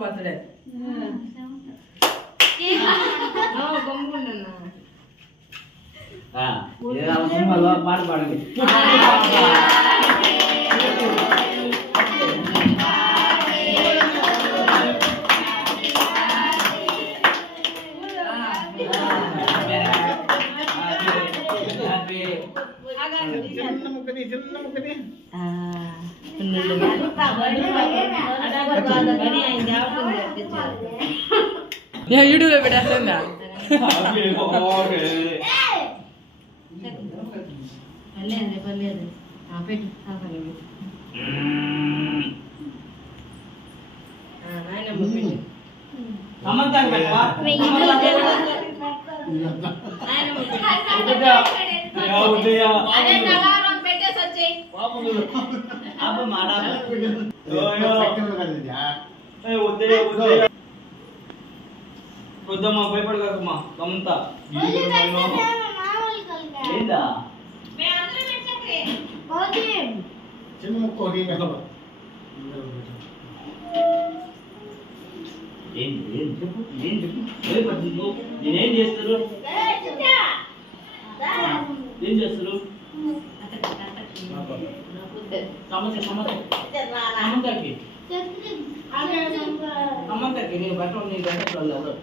Birthday పాట పాడండి. YouTube లో పెట్టేస్తుందా వద్దమ్మా భయపడకమ్మా గమంతా ఏందా నేనేం చేస్తారు ఏం చేస్తారు సమంతకి నేను బట్టలు నీ బట్టలు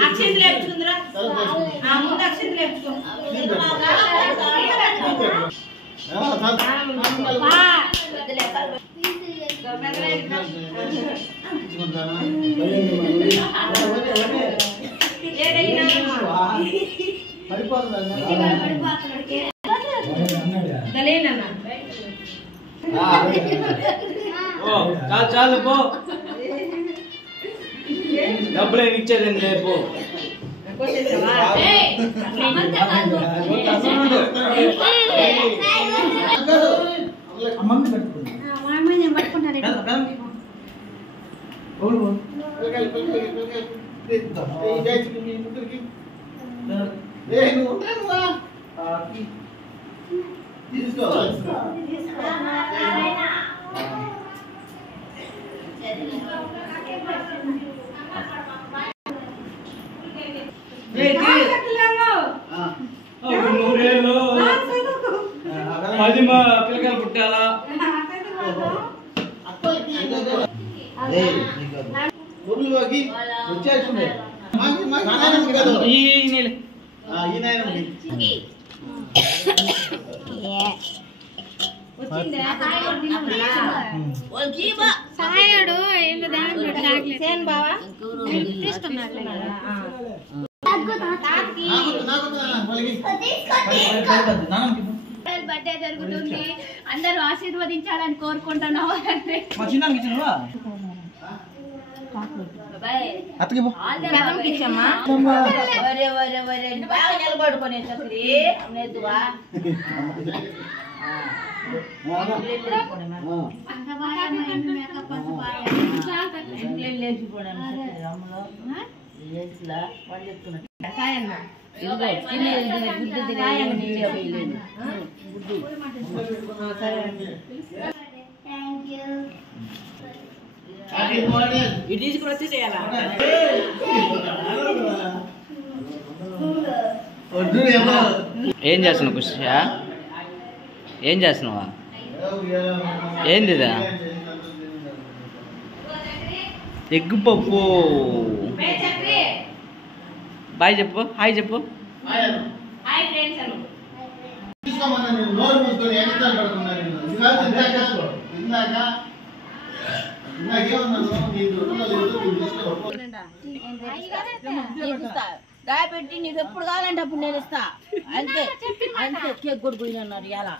అక్షంతలు వేపుకుందిరా ముందు అక్షంతలు వేపుకో చాలు పో డబ్బులు ఏమి ఇచ్చేదండి రేపు నూరేళ్ళు అది మా పిల్లకాయలు పుట్టాలా సాయుడు బావా బర్త్డే జరుగుతుంది అందరూ ఆశీర్వదించాలని కోరుకుంటున్నావు నిలబడుకునే ఇది తీసుకుని వచ్చి చేయాలా ఏం చేస్తున్నావు ఖుషియా ఏం చేస్తున్నావా ఏందిదా ఎగ్గు పప్పు బాయ్ చెప్పు హాయ్ చెప్పు పెట్టి నీకు ఎప్పుడు కావాలంటే అప్పుడు నేను ఇస్తా అంతే అంతే కేక్ కూడా పోయినన్నారు ఎలా